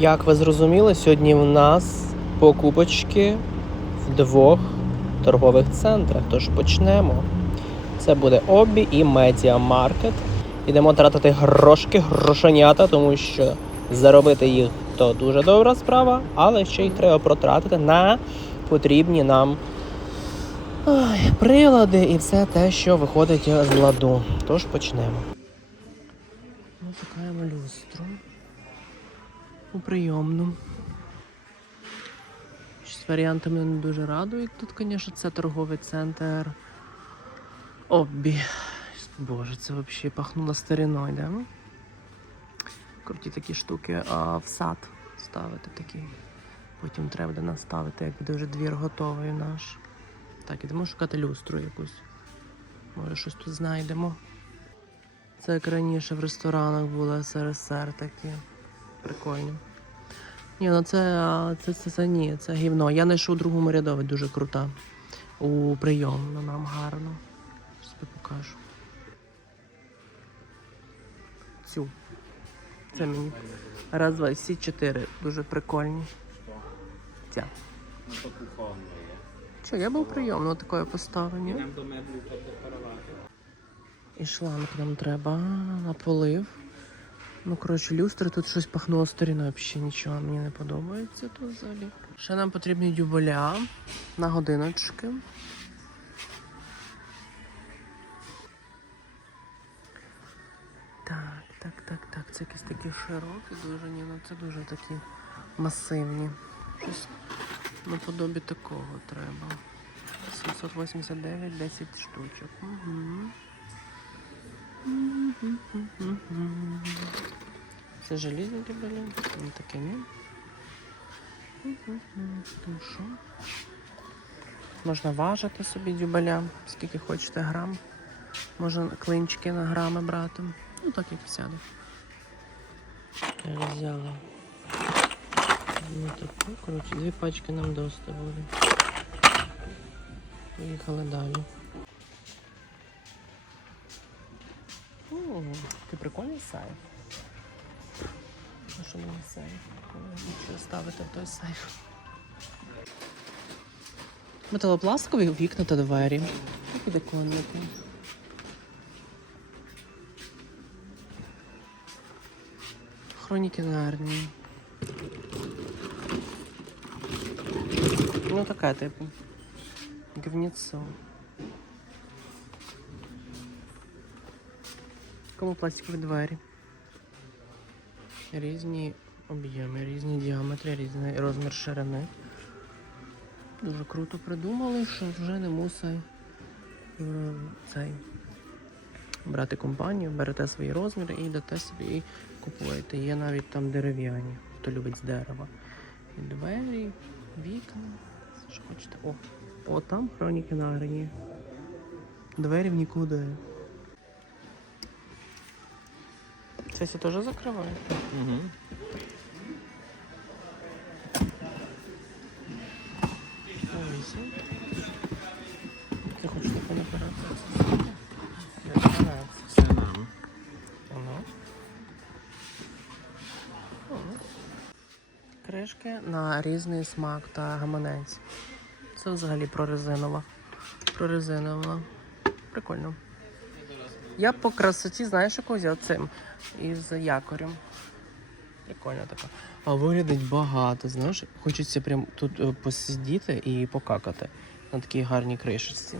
Як ви зрозуміли, сьогодні в нас покупочки в двох торгових центрах. Тож почнемо. Це буде Обі і Медіа Маркет. Ідемо тратити грошки, грошенята, тому що заробити їх то дуже добра справа, але ще їх треба протратити на потрібні нам ой, прилади і все те, що виходить з ладу. Тож почнемо. Ось така люстру. У прийомну. Щось варіанти мене не дуже радують. Тут, звісно, це торговий центр Оббі. Боже, це взагалі пахнуло стариною, да? Круті такі штуки, а в сад ставити такі. Потім треба буде наставити, як буде вже двір готовий наш. Так, ідемо шукати люстру якусь. Може щось тут знайдемо. Це як раніше в ресторанах було СРСР такі. Прикольні. Ні, ну це, це, це, це ні, це гівно. Я знайшов другому рядові, дуже крута. У прийом, ну нам гарно. Щось тобі покажу. Цю. Це мені. Раз, два, всі чотири. Дуже прикольні. Ця. Ну. Що, я був прийомно поставлені. До меблів подекорувати. І шланг нам треба на полив. Ну, коротше, люстри тут щось пахнуло старіною, взагалі нічого мені не подобається тут взагалі. Ще нам потрібні дюбеля на годиночки. Так, так, так, так. Це якісь такі широкі, дуже ні, ну це дуже такі масивні. Щось наподобі такого треба. 789, 10 штучок. Угу. Це желізні дюбелі? Ну таке ні. Ну? Можна важити собі дюбеля, скільки хочете грам. Можна клинчики на грами брати. Ну так як сяде. Я взяла. Ну таку, коротше, дві пачки нам доста буде. Поїхали далі. О, ти прикольний сайт. А що мені сайт? Нічого ставити в той сейф. Металопластикові вікна та двері. Такі деконники. Хроніки Нарнії. Ну така типу. Говнецо. Кому пластикові двері. Різні об'єми, різні діаметри, різний розмір ширини. Дуже круто придумали, що вже не мусить е, цей брати компанію, берете свої розміри і йдете собі і купуєте. Є навіть там дерев'яні, хто любить з дерева. І двері, вікна. Що хочете. О, о, там хроніки Нарнії. Двері в нікуди. Це все теж закриває? Угу. Вісім. Ти хочеш таке наперед? Все. Ага. Кришки на різний смак та гаманець. Це взагалі прорезинова. Прорезинова. Прикольно. Я по красоті, знаєш, яку взяв цим із якорем. Прикольна така. А виглядить багато, знаєш, хочеться прям тут е, посидіти і покакати на такій гарній кришечці.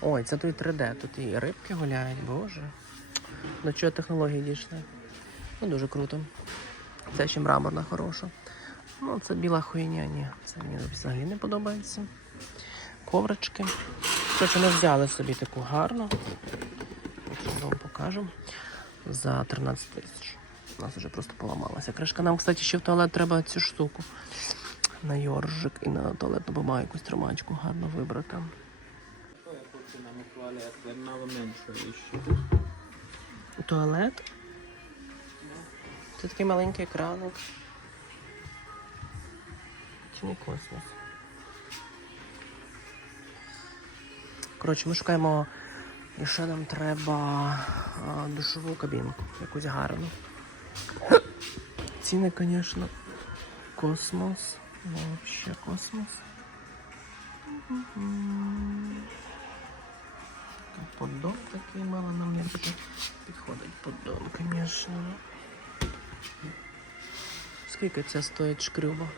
Ой, це тут 3D, тут і рибки гуляють, боже. До чого технології дійшли? Ну, дуже круто. Це ще мраморна хороша. Ну, це біла хуйня, ні. Це мені взагалі не подобається. Коврички. Коротше, ми взяли собі таку гарну. Зараз. За 13 тисяч. У нас вже просто поламалася кришка. Нам, кстати, ще в туалет треба цю штуку. На йоржик і на туалетну бумагу якусь тримачку гарно вибрати. Я хочу нам менше. Туалет. Це такий маленький екраник. Чи не космос? Коротше, ми шукаємо. І ще нам треба а, душову кабінку, якусь гарну. ціни, звісно. Космос. Ну, вообще космос. Поддон такий мало нам не буде підходить поддон, звісно. Скільки це стоїть шкрюба?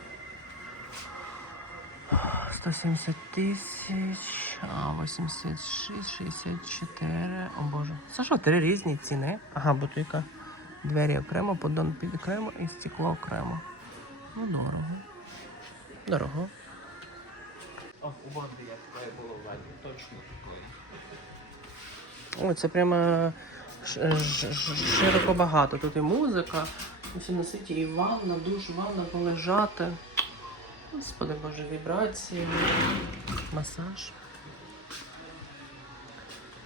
170 тисяч, 86, 64. О боже. Це що, три різні ціни? Ага, бутилька. Двері окремо, поддон під окремо і стекло окремо. Ну, дорого. Дорого. О, у Бонди як таке було в Ваді. Точно такое. О, це прямо широко багато. Тут і музика, і все на і ванна, душ, ванна, полежати. Господи Боже, вібрації, масаж.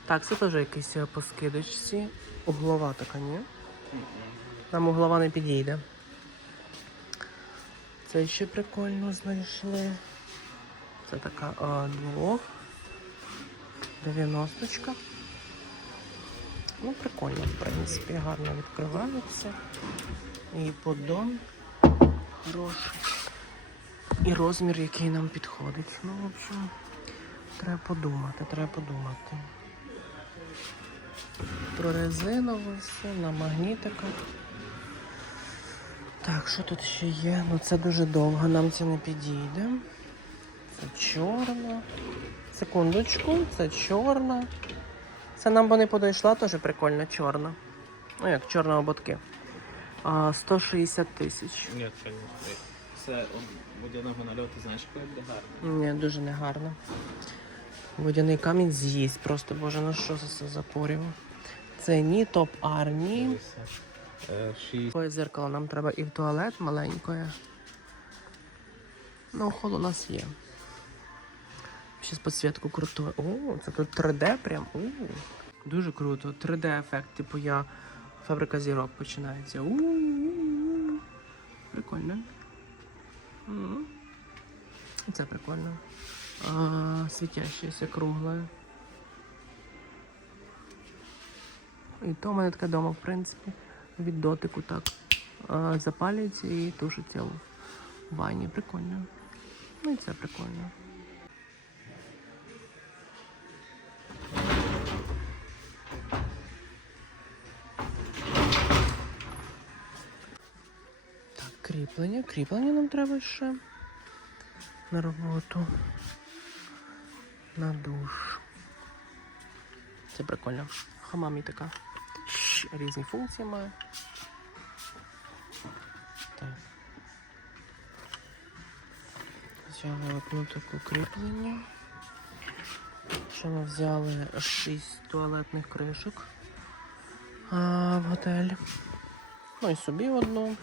Так, це теж якийсь е, по скидочці. Углова така, ні? Нам углова не підійде. Це ще прикольно знайшли. Це така а, двох. 90-очка. Ну, прикольно, в принципі, гарно відкривається. І поддон хороший. І розмір, який нам підходить. Ну, в общем, треба подумати, треба подумати. Прорезиново все, на магнітиках. Так, що тут ще є? Ну це дуже довго, нам це не підійде. Це чорна. Секундочку, це чорна. Це нам би не подійшла, теж прикольно чорна. Ну як чорна ободки. А, 160 тисяч. Ні, це не стоїть. Це водяного нальоту, знаєш, коли буде гарно. Ні, дуже негарно. Водяний камінь з'їсть. Просто боже, ну що за це за поріво? Це ні топ арні. Шість. Зеркало нам треба і в туалет маленькое. Ну, хол у нас є. Зараз підсвітку круто. О, це тут 3D прям. У, дуже круто. 3D ефект, типу я фабрика зірок починається. У, Прикольно. Це прикольно. А, світящеся кругле. І то у мене таке дома, в принципі, від дотику так запалюється і тушиться в ванні. Прикольно. Ну і це прикольно. Кріплення. Кріплення нам треба ще на роботу. На душ. Це прикольно. Хамамі така. Різні функції має. Так. Взяли одну таку кріплення. Ще ми взяли 6 туалетних кришок а, в готель. Ну і собі одну.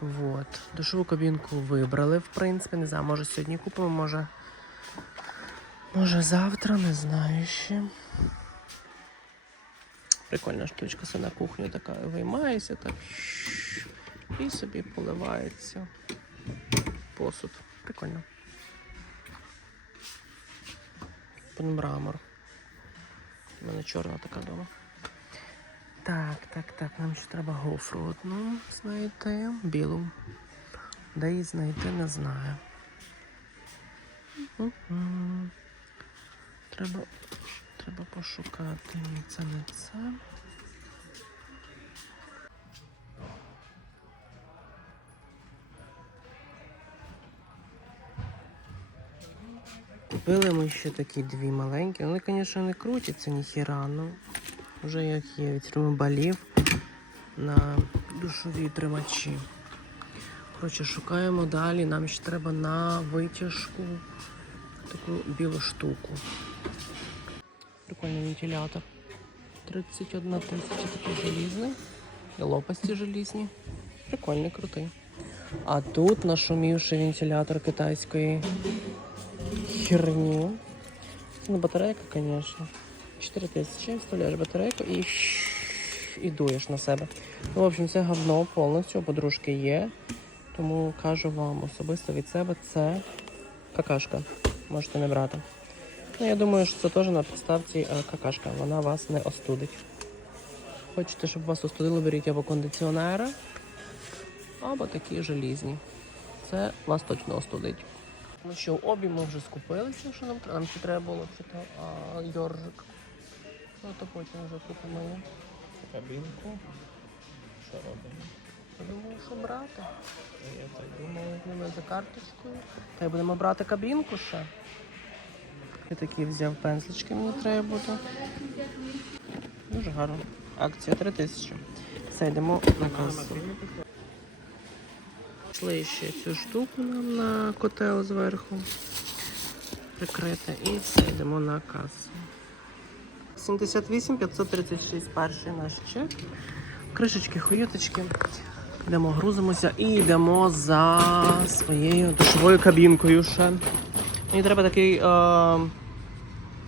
Вот. Душову кабінку вибрали, в принципі. Не знаю, може сьогодні купимо, може. Може завтра, не знаю ще. Прикольна штучка, все на кухню така виймається, так. І собі поливається посуд. Прикольно. Під мрамор. У мене чорна така дома. Так, так, так, нам ще треба гофру одну знайти. Білу. Де її знайти, не знаю. Треба, треба пошукати. Ні, це не це. Купили ми ще такі дві маленькі. Вони, звісно, не крутяться ніхіра, ну вже як є від фірми на душові тримачі. Коротше, шукаємо далі. Нам ще треба на витяжку таку білу штуку. Прикольний вентилятор. 31 тисяча такий желізний. І лопасті желізні. Прикольний, крутий. А тут нашумівший вентилятор китайської херні. Ну, батарейка, звісно. 4 тисячі, вставляєш батарейку і, і дуєш на себе. Ну, в общем, це говно повністю, подружки є. Тому кажу вам особисто від себе, це какашка. Можете не брати. Ну, я думаю, що це теж на підставці е, какашка. Вона вас не остудить. Хочете, щоб вас остудило, беріть або кондиціонера, або такі желізні. Це вас точно остудить. Ну що, обі ми вже скупилися, що нам. Нам ще треба було вчити а, йоржик. Ну то потім вже купимо. її. Кабінку. Що робимо? Я думаю, що брати. Я так Думаю, візьмемо за карточкою. Та й будемо брати кабінку ще. Я такі взяв пензлички, мені треба буде. Дуже гарно. Акція 3 тисячі. Все, йдемо на касу. Пішли ще цю штуку нам на котел зверху. Прикрити. І все, йдемо на касу. 78 536 перший наш чек. Кришечки, хуєточки. Йдемо, грузимося і йдемо за своєю душовою кабінкою ще. Мені треба такий, е,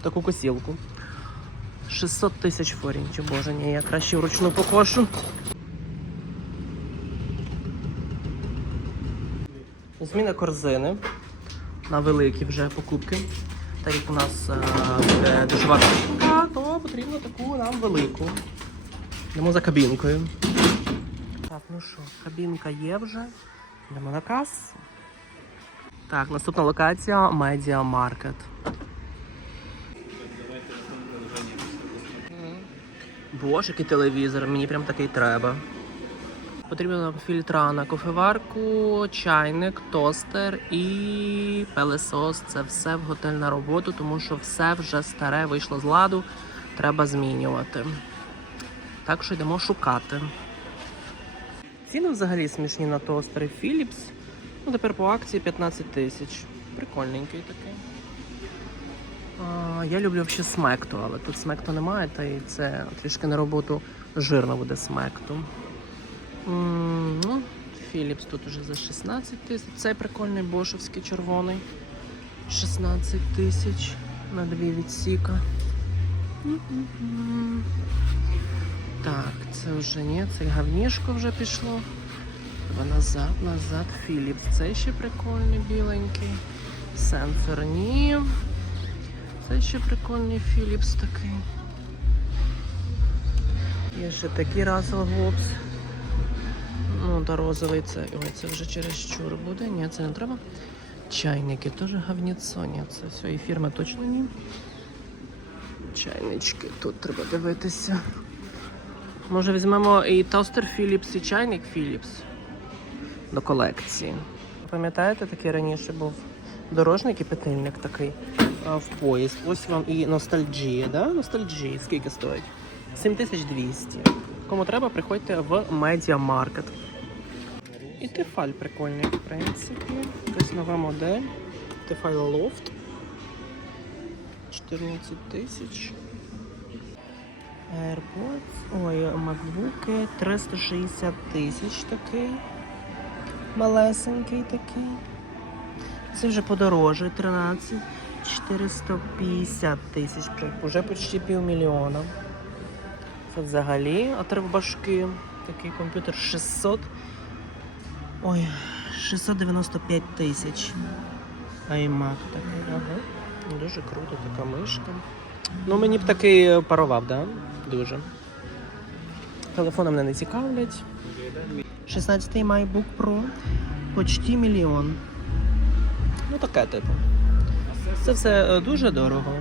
таку косілку. 600 тисяч форінтів, боже ні, я краще вручну покошу. Зміна корзини на великі вже покупки. Так як у нас е, душова кабінка, потрібно таку нам велику. Йдемо за кабінкою. Так, ну що, кабінка є вже. Йдемо на касу. Так, наступна локація приложенні. Боже, який телевізор, мені прям такий треба. Потрібно фільтра на кофеварку, чайник, тостер і пелесос. Це все в готель на роботу, тому що все вже старе вийшло з ладу. Треба змінювати. Так що йдемо шукати. Ціни взагалі смішні на тостери Philips. Ну, тепер по акції 15 тисяч. Прикольненький такий. А, я люблю взагалі смекту, але тут смекту немає, та і це трішки на роботу жирно буде смекту. М, Ну, Philips тут уже за 16 тисяч. Цей прикольний бошовський червоний. 16 тисяч на дві відсіка. Так, це вже ні, це гавнішко вже пішло. Треба назад, назад. Philips. Цей ще прикольний, біленький. Сенсор ні. Це ще прикольний Philips такий. Є ще такий Russell Hobbs. Ну, та розовий це. Ой, це вже чересчур буде. Ні, це не треба. Чайники теж гавніцо. Ні, це все, і фірми точно ні. Чайнички тут треба дивитися. Може візьмемо і тостер Philips, і чайник Philips до колекції. Пам'ятаєте, такий раніше був дорожній кипятильник такий а, в поїзд. Ось вам і ностальджія, да? Ностальджія. Скільки стоїть? 7200. Кому треба, приходьте в Market. І Тефаль прикольний, в принципі. Якась нова модель. Тефаль Loft. 14 тисяч. AirPods. Ой, MacBook 360 тисяч такий. Малесенький такий. Це вже подорожує 13 450 тисяч. Вже почти півмільйона. Це взагалі башки. Такий комп'ютер 600. Ой, 695 тисяч. iMac такий, ага. Дуже круто, така мишка. Ну, мені б такий парував, да? Дуже. Телефони мене не цікавлять. 16-й MacBook Pro почти мільйон. Ну таке типу. Це все е, дуже дорого.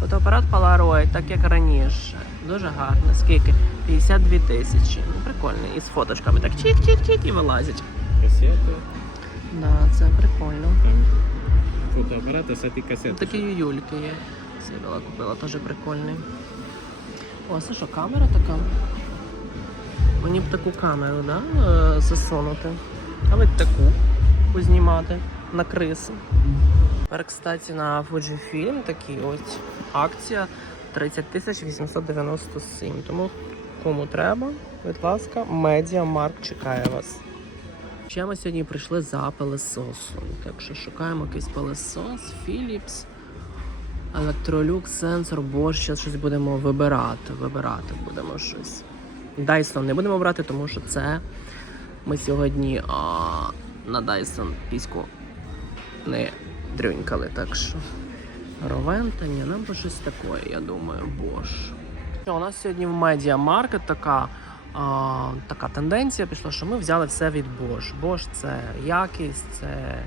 Фотоапарат Polaroid, так як раніше. Дуже гарно. Скільки? 52 тисячі. Ну, прикольний. І з фоточками так чик-чик-чик і вилазять. Касети. Да, це прикольно. Фотоапарат, а сети касети. Такі ююльки є. Сибіла купила, теж прикольний. О, це що, камера така? Мені б таку камеру, да? е, засунути. А ви таку познімати на криси. Тепер, кстати, на Fujifilm такі ось акція 30 897. Тому кому треба, будь ласка, Media чекає вас. Ще ми сьогодні прийшли за пилесосом. Так що шукаємо якийсь пилесос, Philips, Electrolux, сенсор, Bosch. Зараз щось будемо вибирати. Вибирати будемо щось. Dyson не будемо брати, тому що це ми сьогодні а, на Dyson піську не дрюнькали. Так що Ровента, ні, нам би щось таке, я думаю, Bosch. У нас сьогодні в Market така а, така тенденція пішла, що ми взяли все від Bosch. Bosch це якість, це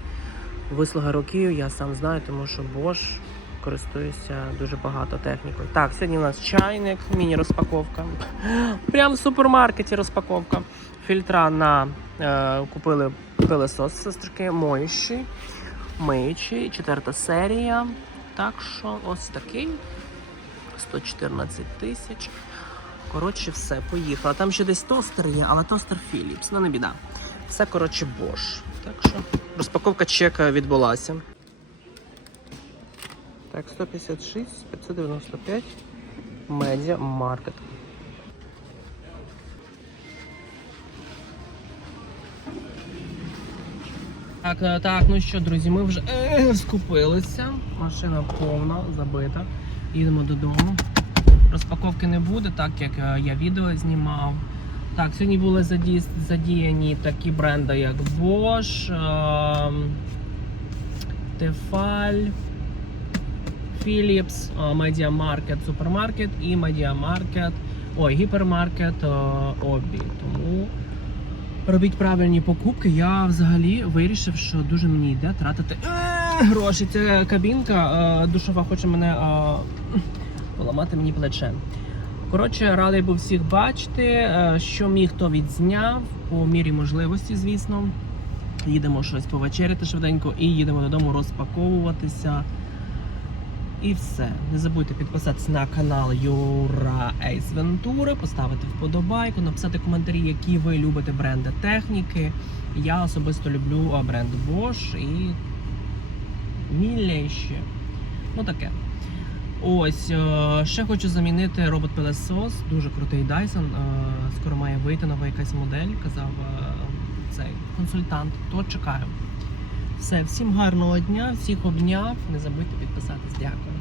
вислуга років, я сам знаю, тому що Bosch користуюся дуже багато технікою. Так, сьогодні у нас чайник, міні-розпаковка. Прямо в супермаркеті розпаковка. Фільтра на е, купили пилесос сестрики, моющий, миючий, четверта серія. Так що ось такий. 114 тисяч. Коротше, все, поїхала. Там ще десь тостер є, але тостер Philips, ну не біда. Все, коротше, Bosch. Так що розпаковка чека відбулася. Так, 156, 595. Медіа Маркет. Так, е, так, ну що, друзі, ми вже е, скупилися. Машина повна, забита. Їдемо додому. Розпаковки не буде, так як е, я відео знімав. Так, сьогодні були заді... задіяні такі бренди, як Bosch, е... Tefal, Philips, е, Media Market, Supermarket і Media Market, ой, гіпермаркет Обі. Тому робіть правильні покупки. Я взагалі вирішив, що дуже мені йде тратити е, гроші. Ця кабінка душова хоче мене поламати мені плече. Коротше, радий був всіх бачити. е, Що міг, то відзняв по мірі можливості, звісно. Їдемо щось повечеряти швиденько і їдемо додому розпаковуватися. І все. Не забудьте підписатися на канал Юра Ейс Вентура, поставити вподобайку, написати коментарі, які ви любите бренди техніки. Я особисто люблю бренд Bosch і Мілля ще. Ну таке. Ось, е, ще хочу замінити робот-пилесос, дуже крутий Dyson. е, Скоро має вийти нова якась модель, казав е, цей консультант. То чекаю. Все, всім гарного дня, всіх обняв. Не забудьте підписатись. Дякую.